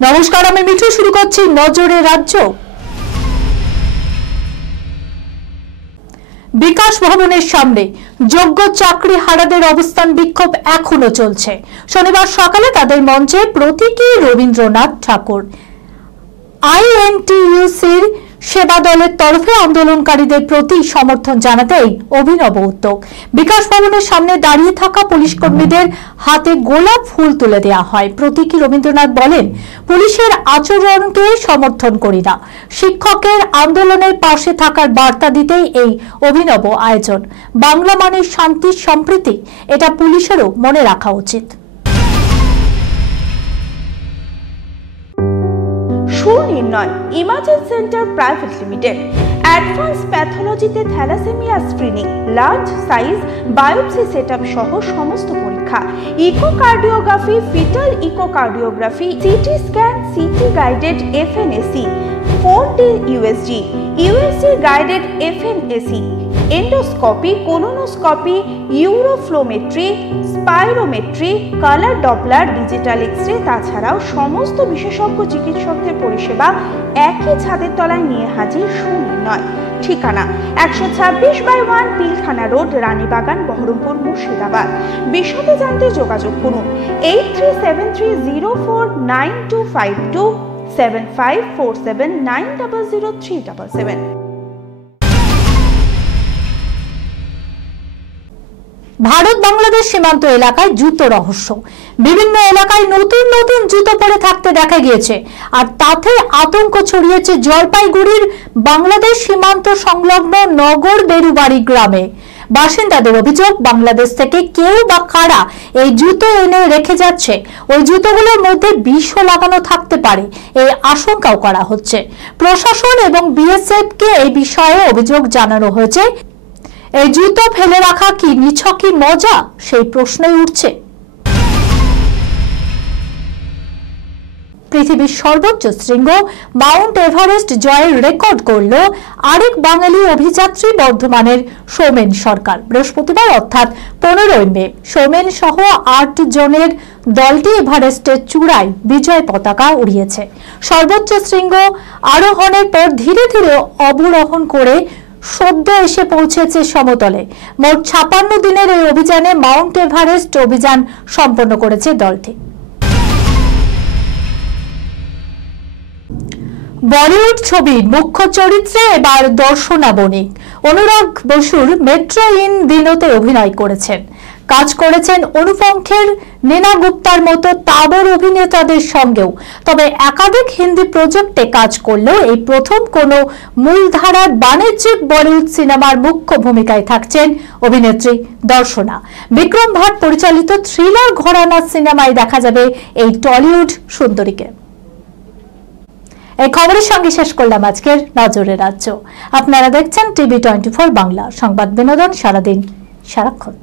নমস্কার, আমি মিঠু। শুরু করছি নজরে রাজ্য। বিকাশ ভবনের সামনে যোগ্য চাকরি হারাদের অবস্থান বিক্ষোভ এখনো চলছে। শনিবার সকালে তাদের মঞ্চে প্রতীকী রবীন্দ্রনাথ ঠাকুর। আইএনটিইউসির সেবা দলের তরফে আন্দোলনকারীদের প্রতি সমর্থন জানাতেই অভিনব উদ্যোগ। বিকাশ ভবনের সামনে দাঁড়িয়ে থাকা পুলিশ কর্মীদের হাতে গোলাপ ফুল তুলে দেওয়া হয়। প্রতীকী রবীন্দ্রনাথ বলেন, পুলিশের আচরণকে সমর্থন করি না, শিক্ষকের আন্দোলনের পাশে থাকার বার্তা দিতেই এই অভিনব আয়োজন। বাংলা মানে শান্তি সম্প্রীতি, এটা পুলিশেরও মনে রাখা উচিত। Sunirnoy imagine centre private limited advance প্যাথোলজিতে thalassemia screening, large size biopsy setup সহ সমস্ত পরীক্ষা, echocardiography, fetal echocardiography, CT scan, CT guided FNAC, 4D USG, USG guided FNAC, endoscopy, colonoscopy, uroflowmetry, spirometry, colour doppler, digital X-ray, তাছাড়াও সমস্ত বিশেষজ্ঞ চিকিৎসকদের পরিষেবা একই ছাদের তলায় নিয়ে হাজির সুনির্ণয়। ঠিকানা 126/1 পিলখানা রোড, রানীবাগান, বহরমপুর, মুর্শিদাবাদ। বিশদে জানতে যোগাযোগ করুন 8373049252 7547900377। ভারত বাংলাদেশ সীমান্ত এলাকায় জুতো রহস্য। বিভিন্ন এলাকায় নতুন নতুন জুতো পরে থাকতে দেখা গিয়েছে, আর তাতে আতঙ্ক ছড়িয়েছে জলপাইগুড়ির বাংলাদেশ সীমান্ত সংলগ্ন নগর বেরুবাড়ি গ্রামে। বাসিন্দাদের অভিযোগ, বাংলাদেশ থেকে কেউ বা কারা এই জুতো এনে রেখে যাচ্ছে। ওই জুতোগুলোর মধ্যে বিষও লাগানো থাকতে পারে, এই আশঙ্কাও করা হচ্ছে। প্রশাসন এবং বিএসএফ কে এই বিষয়ে অভিযোগ জানানো হয়েছে। এই জুতো ফেলে রাখা কি নিছকই মজা, সেই প্রশ্নই উঠছে। পৃথিবীর সর্বোচ্চ শৃঙ্গ মাউন্ট এভারেস্ট জয়ের রেকর্ড করল আরেক বাঙালি অভিযাত্রী বর্ধমানের সৌমেন সরকার। বৃহস্পতিবার অর্থাৎ 15 মে সৌমেন সহ 8 জনের দলটি এভারেস্টের চূড়ায় বিজয় পতাকা উড়িয়েছে। সর্বোচ্চ শৃঙ্গ আরোহণের পর ধীরে ধীরে অবরোহণ করে সদ্য এসে পৌঁছেছে সমতলে। মোট 56 দিনের এই অভিযানে মাউন্ট এভারেস্ট অভিযান সম্পন্ন করেছে দলটি। বলিউড ছবির মুখ্য চরিত্রে এবার দর্শনা বণিক অনুরাগ বসুর মেট্রো ইন দিনোতে অভিনয় করেছেন। কাজ করেছেন অনুপম খের, নীনা গুপ্তার মতো তাবর অভিনেতাদের সঙ্গেও। তবে একাধিক হিন্দি প্রজেক্টে কাজ করলেও এই প্রথম কোনো মূলধারার বাণিজ্যিক বলিউড সিনেমার মুখ্য ভূমিকায় থাকছেন অভিনেত্রী দর্শনা। বিক্রম ভাট পরিচালিত থ্রিলার ঘরানার সিনেমায় দেখা যাবে এই টলিউড সুন্দরীকে। এই খবরের সঙ্গে শেষ করলাম আজকের নজরে রাজ্য। আপনারা দেখছেন টিভি 24 বাংলা, সংবাদ বিনোদন সারাদিন সারাক্ষণ।